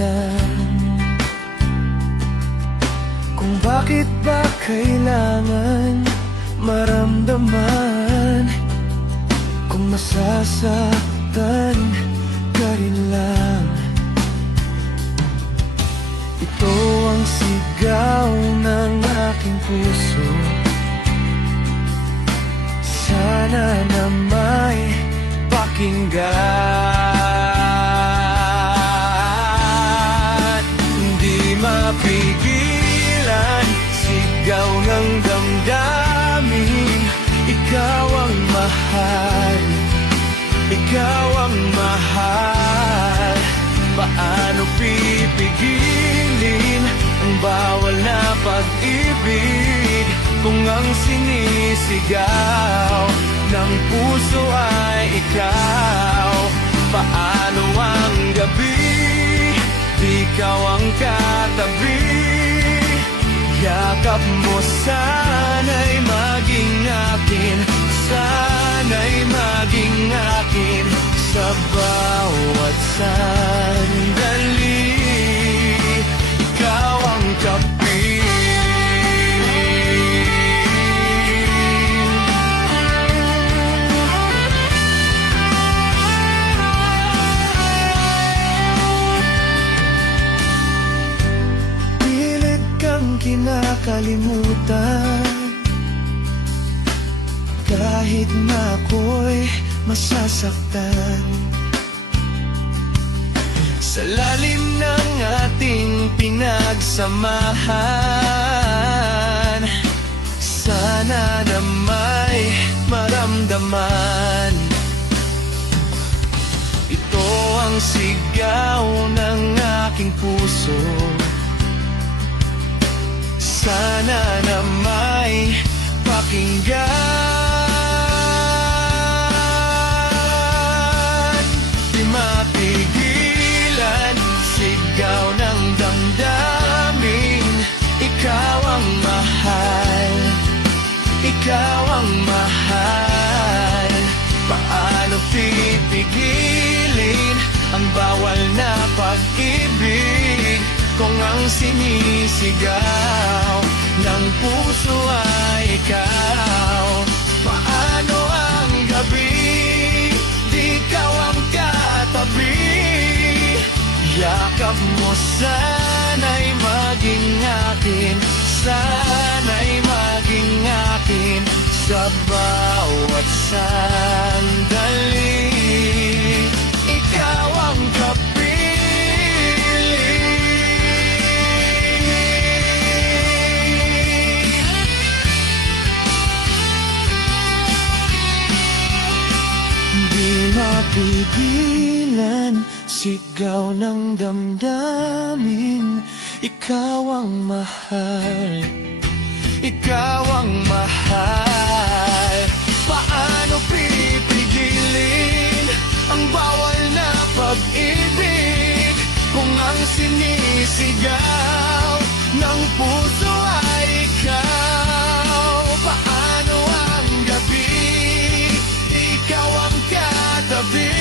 dahilan kung bakit ba kailangan maramdaman. Kung masasaktan ka rin lang, ito ang sigaw ng aking puso. Sana na may pakinggan. Hindi mapigilan, sigaw ng damdamin. Ikaw ang mahal, ikaw ang mahal. Paano pipigilin ang bawal na pag-ibig kung ang sinisigaw ng puso ay ikaw? Paano ang gabi, ikaw ang katabi? Yakap mo sana'y maging akin, sana'y maging akin sa bawat sandali. Ikaw ang kapi. Pilit kang kinakalimutan kahit na ako'y masasaktan. Sa lalim ng ating pinagsamahan, sana na may maramdaman. Ito ang sigaw ng aking puso. Sana na may pakinggan. Di mapigilan, sigaw ng damdamin. Ikaw ang mahal, ikaw ang mahal. Paano pipigilin ang bawal na pag-ibig kung ang sinisigaw ng puso ay ikaw? Paano ang gabi, ikaw ang katabi? Yakap mo sana'y maging akin, sana'y maging akin sa bawat sandali. Ikaw ang mapigilan, sigaw ng damdamin. Ikaw ang mahal, ikaw ang mahal. Paano pipigilin ang bawal na pag-ibig kung ang sinisigaw ng puso ay ikaw? Paano ang gabi, ikaw ang katabi?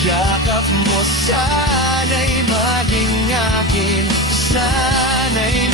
Yakap mo sana'y maging akin, sana'y